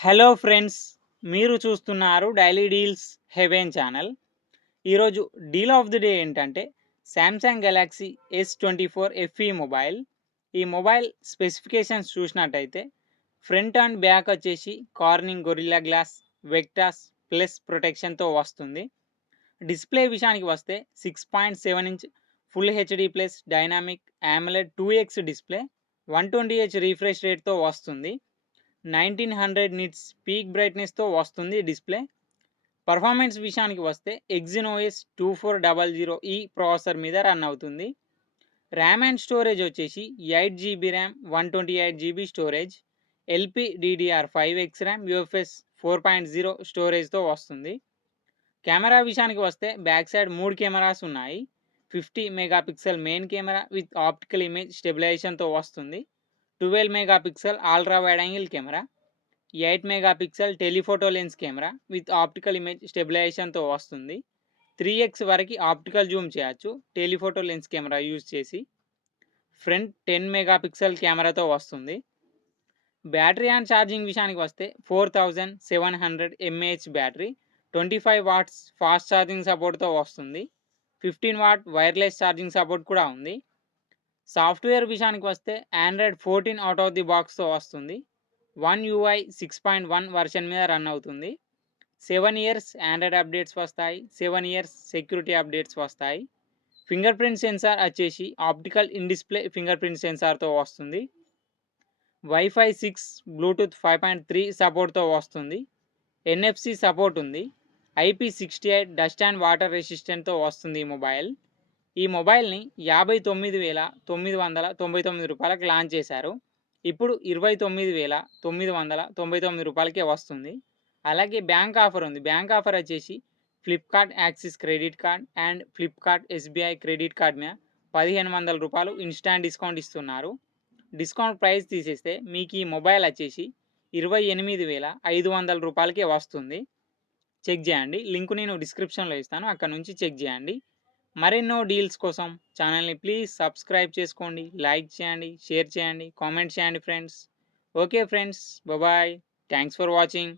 Hello friends, మీరు చూస్తున్నారు daily deals heaven channel. ఈరోజు డీల్ ఆఫ్ ది డే ఏంటంటే Samsung Galaxy S24 FE mobile. ఈ మొబైల్ స్పెసిఫికేషన్స్ చూసినట్టయితే ఫ్రంట్ అండ్ బ్యాక్ వచ్చేసి Corning Gorilla Glass Victus plus ప్రొటెక్షన్తో వస్తుంది. డిస్ప్లే విషయానికి వస్తే 6.7 inch full HD plus dynamic AMOLED 2X display 120Hz refresh రేట్తో వస్తుంది. 1900 నిట్స్ పీక్ బ్రైట్నెస్తో వస్తుంది డిస్ప్లే. పర్ఫార్మెన్స్ విషయానికి వస్తే Exynos 2400E ప్రాసెసర్ మీద రన్ అవుతుంది. ర్యామ్ అండ్ స్టోరేజ్ వచ్చేసి 8GB RAM 128GB storage, LPDDR5X RAM UFS 4.0 స్టోరేజ్తో వస్తుంది. కెమెరా విషయానికి వస్తే బ్యాక్ సైడ్ 3 కెమెరాస్ ఉన్నాయి. 50 megapixel main camera with optical image స్టెబిలైజేషన్తో వస్తుంది. 12 megapixel ultra wide angle camera, 8 megapixel telephoto lens camera with optical image స్టెబిలైజేషన్తో వస్తుంది. 3x వరకు ఆప్టికల్ జూమ్ చేయొచ్చు టెలిఫోటో లెన్స్ కెమెరా యూజ్ చేసి. ఫ్రంట్ 10 మెగాపిక్సెల్ కెమెరాతో వస్తుంది. బ్యాటరీ అండ్ ఛార్జింగ్ విషయానికి వస్తే 4700 mAh battery, 25 watts fast charging సపోర్ట్తో వస్తుంది. 15 వాట్ వైర్లెస్ ఛార్జింగ్ సపోర్ట్ కూడా ఉంది. సాఫ్ట్వేర్ విషయానికి వస్తే ఆండ్రాయిడ్ 14 అవుట్ ఆఫ్ ది బాక్స్తో వస్తుంది. One UI 6.1 వర్షన్ మీద రన్ అవుతుంది. 7 ఇయర్స్ ఆండ్రాయిడ్ అప్డేట్స్ వస్తాయి, 7 ఇయర్స్ సెక్యూరిటీ అప్డేట్స్ వస్తాయి. ఫింగర్ ప్రింట్ సెన్సార్ వచ్చేసి optical in display fingerprint సెన్సార్తో వస్తుంది. వైఫై 6 బ్లూటూత్ 5.3 సపోర్ట్తో వస్తుంది. NFC సపోర్ట్ ఉంది. IP68 డస్ట్ అండ్ వాటర్ రెసిస్టెంట్తో వస్తుంది ఈ మొబైల్. ఈ మొబైల్ని 59,999 రూపాయలకు లాంచ్ చేశారు. ఇప్పుడు 29,999 రూపాయలకే వస్తుంది. అలాగే బ్యాంక్ ఆఫర్ ఉంది. బ్యాంక్ ఆఫర్ వచ్చేసి Flipkart axis credit card and Flipkart SBI credit card మీద 1,500 రూపాయలు ఇన్స్టాంట్ డిస్కౌంట్ ఇస్తున్నారు. డిస్కౌంట్ ప్రైస్ తీసేస్తే మీకు ఈ మొబైల్ వచ్చేసి 28,500 రూపాయలకే వస్తుంది. చెక్ చేయండి, లింక్ నేను డిస్క్రిప్షన్లో ఇస్తాను, అక్కడ నుంచి చెక్ చేయండి. మరెన్నో డీల్స్ కోసం ఛానల్ని ప్లీజ్ సబ్స్క్రైబ్ చేసుకోండి, లైక్ చేయండి, షేర్ చేయండి, కామెంట్ చేయండి friends. Okay friends, bye. Thanks for watching.